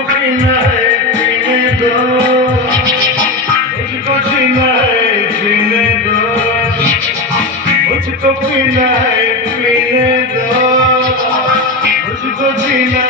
पीना है पीने दो मुझको जीना है जीने दो मुझको पीना है पीने दो मुझको जीना है जीने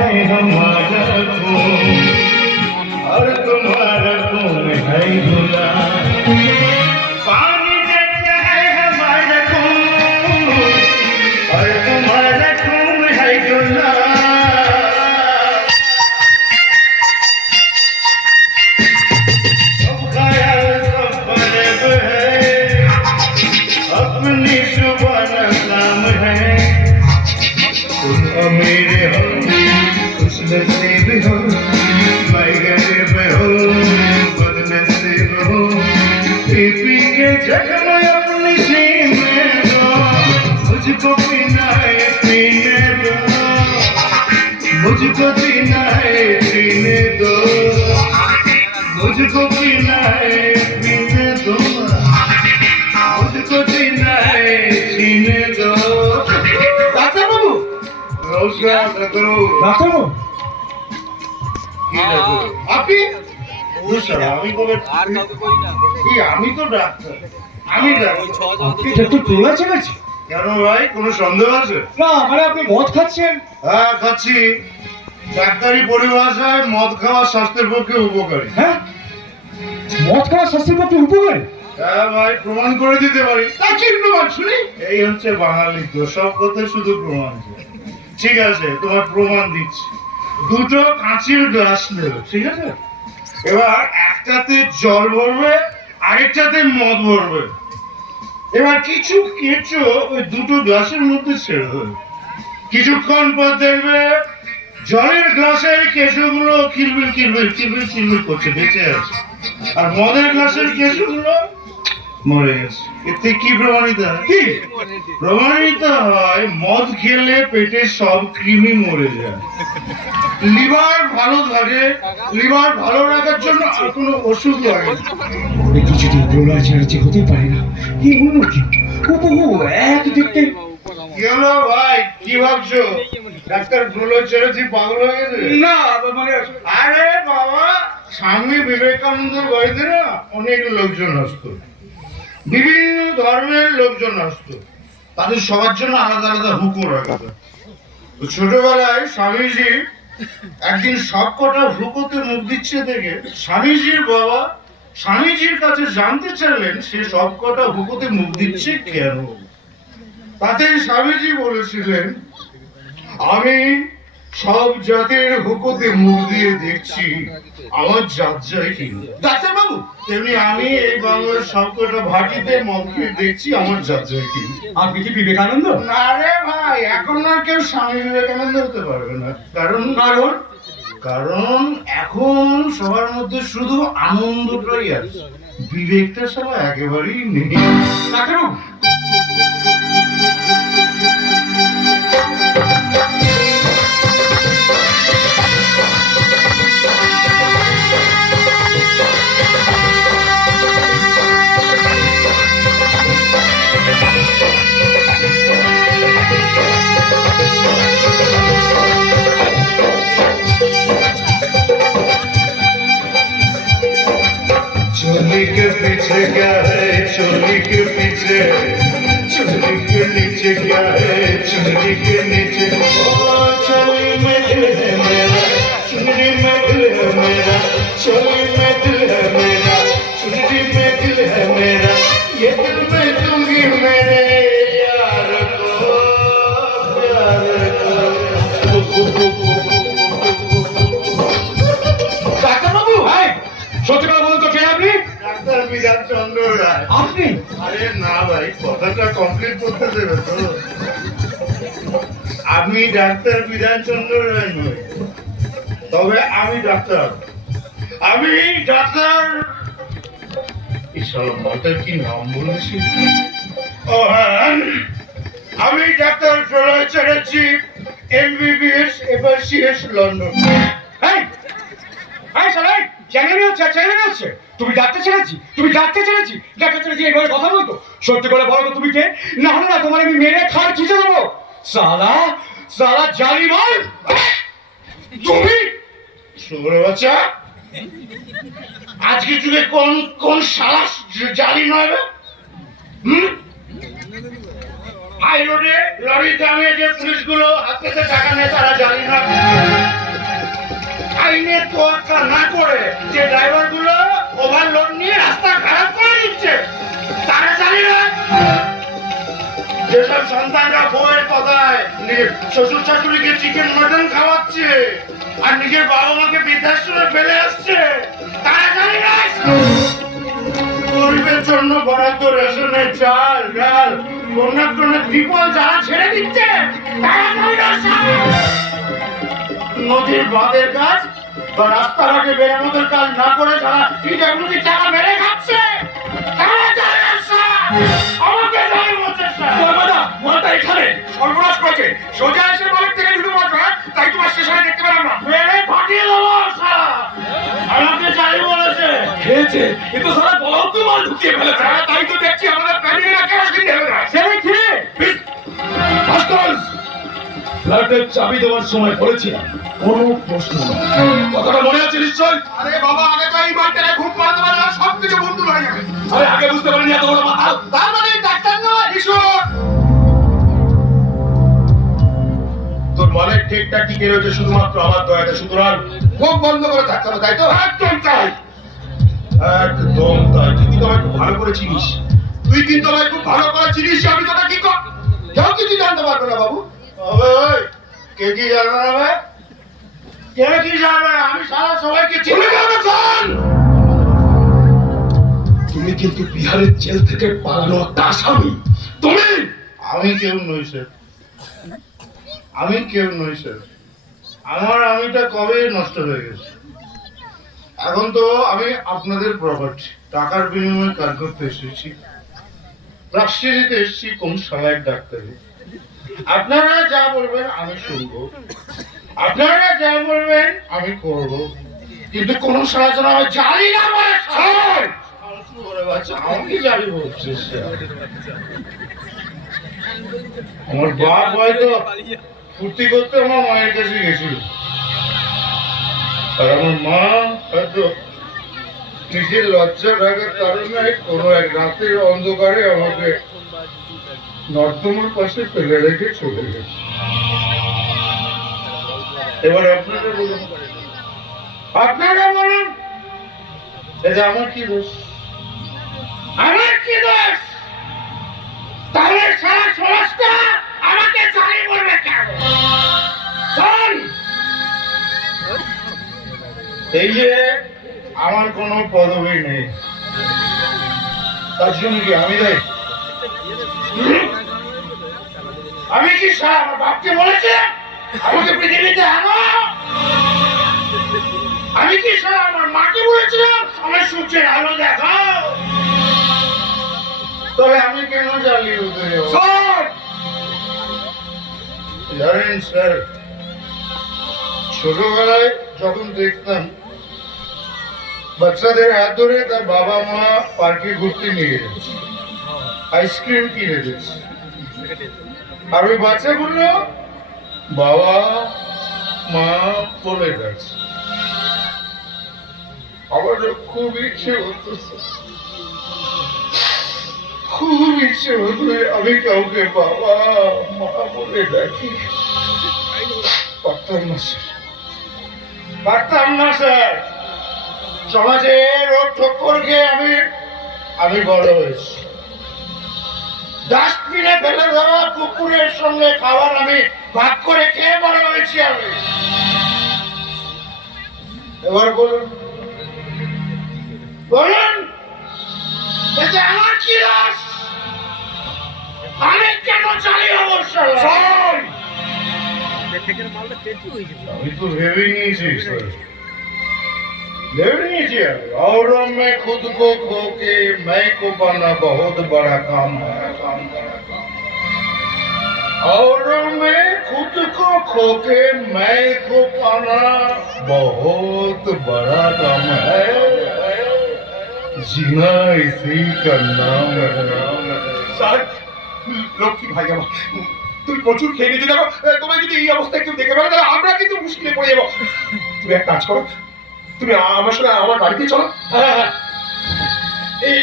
है हमारा खून तुम्हारा खून है गुला खुश नसीब हो मैं गरीब हो बदनसीब हो पी पी के जख्म अपनी सीने दो मुझको पीना है पीने दो मुझको जीना है जीने दो मुझको पीना है पीने दो मुझको जीना है जीने दो ডাক্তারবাবু নমস্কার ডাক্তারবাবু ডাক্তারবাবু কি ডাক্তার? আপনি? আমি কবে আর কাউকে কই না? কি আমি তো ডাক্তার। আমি ওই ডাক্তার ছজন আপনি একটু চলে গেছে কেন ভাই কোনো সন্দেহ আছে? না মানে আপনি মদ খাচ্ছেন? হ্যাঁ খাচ্ছি। ডাক্তারি পরিভাষায় মদ খাওয়া স্বাস্থ্যের পক্ষে উপকারী। হ্যাঁ? মদ খাওয়া স্বাস্থ্যের পক্ষে উপকারী? হ্যাঁ ভাই প্রমাণ করে দিতে পারি। তা কি প্রমাণ শুনি? এই হচ্ছে বাঙালি তো সব কথা শুধু প্রমাণ। ঠিক আছে তোমার প্রমাণ দিচ্ছি। দুটো কাঁচির গ্লাস নেবে, ঠিক আছে? এবার একটাতে জল ভরবে, আরেকটাতে মদ ভরবে। এবার কিছু কেঁচো ওই দুটো গ্লাসের মধ্যে ছেড়ে দেবে। কিছুক্ষণ পর দেখবে জলের গ্লাসের কেঁচোগুলো কিলবিল কিলবিল কিলবিল কিলবিল করছে, বেঁচে আছে। আর মদের গ্লাসের কেঁচোগুলো মরে গেছে। এতে কি প্রমাণিত কি? প্রমাণিত হয় মদ খেলে পেটের সব কৃমি মরে যায়। লিভার ভালো থাকে লিভার ভালো রাখার জন্য আর কোনো ওষুধ লাগে কিছুদিন প্রলয় হতে পারে না এই উন্নতি হুবহু এক দেখতে হলো ভাই কি ভাবছ? ডাক্তারগুলো ছেড়েছি পাগল হয়ে গেছে? না মানে আরে বাবা স্বামী বিবেকানন্দের বাড়িতে না অনেক লোকজন আসতো। বিভিন্ন ধর্মের লোকজন আসতো। তাদের সবার জন্য আলাদা আলাদা হুকুম রাখতো ছোটবেলায় স্বামীজি একদিন সব কটা হুকুতে মুখ দিচ্ছে দেখে স্বামীজির বাবা স্বামীজির কাছে জানতে চাইলেন সে সব কটা হুকুতে মুখ দিচ্ছে কেন? তাতে স্বামীজি বলেছিলেন আমি সব জাতের হুকুতে মুখ দিয়ে দেখছি আমার জাত যায় কি ডাক্তার বাবু তেমনি আমি এই বাংলার সবকটা ভাটিতে খেয়ে দেখছি আমার জাত যায় কি আপনি কি বিবেকানন্দ? না রে ভাই এখন আর কেউ স্বামী বিবেকানন্দ হতে পারবে না। কারণ কারণ? কারণ এখন সবার মধ্যে শুধু আনন্দটাই আছে। বিবেকটা সবাই একেবারেই নেই। ডাক্তারবাবু पीछे क्या है चोली के पीछे আমি ডাক্তার বিধান চন্দ্র রায় নই তবে আমি ডাক্তার। আমি ডাক্তার। ঈশ্বর মতের কি নাম বলেছি? হ্যাঁ, আমি ডাক্তার প্রলয় চ্যাটার্জি এমবিবিএস এবার সিএস লন্ডন হ্যাঁ হ্যাঁ সবাই চ্যানেলে হচ্ছে চ্যানেলে হচ্ছে তুমি ডাকতে ছেড়েছি তুমি ডাকতে ছেড়েছি ডাকতে ছেড়েছি এইভাবে কথা বলতো সত্যি করে বলো তুমি কে? না হলে না, তোমার আমি মেরে খাওয়ার খিচে দেবো। সালা সালা জালি বল তুমি বাচ্চা আজকে যুগে কোন কোন শালা জালি নয় রে? হুম? হাই রোডে লরি দামে যে পুলিশগুলো হাতে টাকা নেয়, তারা জানি না আইনের তোয়াক্কা না করে যে ড্রাইভারগুলো ওভারলোড নিয়ে রাস্তা খারাপ করে দিচ্ছে, তারা জানি না। যেসব সন্তানরা বউয়ের কথায় নিজের শ্বশুর শাশুড়িকে চিকেন মটন খাওয়াচ্ছে, আর নিজের বাবা মাকে বৃদ্ধাশ্রমে ফেলে আসছে, তারা জানি না। গরিবের জন্য বরাদ্দ রেশনের চাল, ডাল বন্যার জন্য ত্রিপল যারা ছেড়ে দিচ্ছে, তারা জানি না নদীর বাঁধের কাজ বা রাস্তাঘাটে মেরামতের কাজ না করে যারা পিডাব্লিউডি টাকা মেরে খাচ্ছে। আমাকে মাথা এখানে সর্বনাশ করেছে। সোজা এসে থেকে মাত্র হ্যাঁ? তাই তোমার স্টেশনে দেখতে পেলাম না। মেরে ফাটিয়ে দেবো স্যার। আমাকে জানি বলেছে। খেয়েছে কিন্তু সারা বলাও তো মাল ঢুকিয়ে ফেলেছে। হ্যাঁ, তাই তো দেখছি আমাদের ফ্ল্যাটের চাবি দেওয়ার সময় বলেছিলাম কোনো প্রশ্ন কথাটা মনে আছে নিশ্চয়? আরে বাবা আগে তো এই খুব মারতে পারে সব কিছু বন্ধ হয়ে যাবে। আরে আগে বুঝতে পারিনি এত বড় মাথা তার মানে ডাক্তার নয় তোর মনের ঠিকটা টিকে রয়েছে শুধুমাত্র আমার দয়াতে সুতরাং মুখ বন্ধ করে থাকতে হবে তাই তো? একদম তাই। একদম তাই। তুই কিন্তু আমাকে খুব ভালো করে চিনিস। তুই কিন্তু আমায় খুব ভালো করে চিনিস আমি তোকে কি কর কেউ কিছু জানতে পারবে না বাবু। কে কি জানবে না কে কি জানবে আমি সারা সবাইকে চিনি! তুমি কিন্তু বিহারের জেল থেকে পালানো একটা আসামি। তুমি! আমি কেউ নই স্যার। আমি কেউ নই স্যার। আমার আমিটা কবে নষ্ট হয়ে গেছে? এখন তো আমি আপনাদের প্রপার্টি টাকার বিনিময়ে কাজ করতে এসেছি। দিতে এসেছি কোন সহায়ক ডাক্তারে? আপনারা যা বলবেন আমি শুনব। আপনারা যা বলবেন আমি করব। কিন্তু কোন আমি জানি না জানি আমার বাপ ফুর্তি করতে আমার মায়ের কাছে গেছিল। আর আমার মা হয়তো নিজের লজ্জা রাখার কারণে কোনো এক রাতের অন্ধকারে আমাকে নর্দমার পাশে ফেলে রেখে চলে গেছে। এবার আপনারা বলুন। আপনারা বলুন এটা আমার কি দোষ? আমার কি দোষ? তাহলে সারা সমাজটা এই যে আমার কোনো পদবি নেই। তার জন্য কি আমি দেয়? আমি কি আমার বাপকে বলেছে? আমাকে পৃথিবীতে আনো? আমি কি সারা আমার মাকে বলেছিলাম? আমার সূর্যের আলো দেখাও। তবে আমি কেন জ্বালিয়ে যাব? জানেন স্যার ছোটবেলায় যখন দেখতাম বাচ্চাদের হাত ধরে তার বাবা মা পার্কে ঘুরতে নিয়ে আইসক্রিম কিনে দিচ্ছে আর ওই বাচ্চাগুলো বাবা, মা যাচ্ছে আমার খুব ইচ্ছে খুব ইচ্ছে হতো আমি কাউকে বাবা, মা বলে পারতাম না, স্যার। পারতাম না, স্যার। সমাজে রোগ ঠক্কর আমি আমি বড় হয়েছি। ডাস্টবিনে ফেলে দেওয়া কুকুরের সঙ্গে খাবার আমি ভাগ করে খেয়ে বড় হয়েছি আমি। এবার বলুন। বলুন এতে আমার কি দোষ আমি কেন চালিয়ে অবসর চল। আমি তো ভেবে নিয়েছি স্যার ভেবে নিয়েছি আমি। और मैं खुद को खो के मैं को पाना बहुत बड़ा काम है काम बड़ा काम और मैं खुद को खो के मैं को पाना बहुत बड़ा काम है जीना इसी का नाम है नाम है স্যার লক্ষ্মী ভাই আমার তুমি প্রচুর খেয়ে নিয়েছো দেখো তোমার যদি এই অবস্থায় কেউ দেখে ফেলে তাহলে আমরা কিন্তু মুশকিলে পড়ে যাবো তুমি এক কাজ করো তুমি আমার সাথে আমার বাড়িতে চলো। হ্যাঁ, হ্যাঁ, হ্যাঁ। এই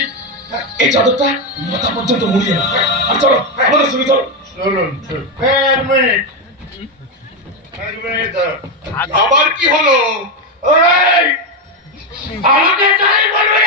এই চাদরটা মাথা পর্যন্ত মুড়িয়ে না আর চলো, আমাদের সঙ্গে চলো। আবার কি হলো? আমাকে তাই বলবে